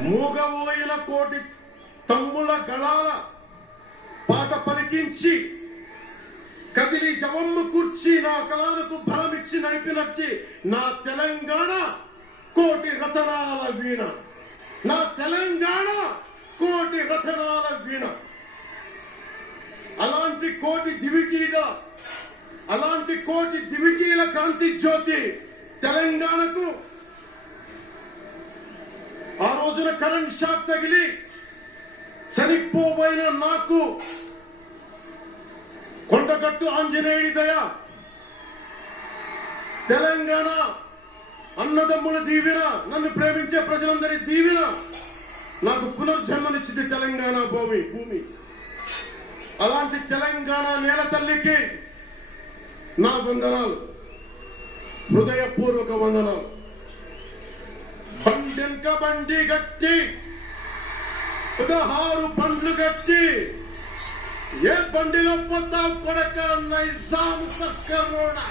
మూగవోయిన కోటి తమ్ముల గళాల పాట పలికించి కదిలి జవమ్ము కూర్చి నా కళలకు బలమిచ్చి నడిపినట్టి నా తెలంగాణ కోటి రతనాల వీణ, నా తెలంగాణ కోటి రతనాల వీణ. అలాంటి కోటి దివికీల కాంతి జ్యోతి తెలంగాణకు ఆ రోజున కరెంట్ షాక్ తగిలి చనిపోబోయిన నాకు కొండగట్టు ఆంజనేయుడి దయ, తెలంగాణ అన్నదమ్ముల దీవెన, నన్ను ప్రేమించే ప్రజలందరి దీవెన నాకు పునర్జన్మనిచ్చింది తెలంగాణ భూమి. అలాంటి తెలంగాణ నేల తల్లికి నా వందనాలు, హృదయపూర్వక వందనాలు. బండెంక బండి గట్టి 16 బండ్లు గట్టి ఏ బండిలో పోతావు కొడక నైజాం సర్కారోడా.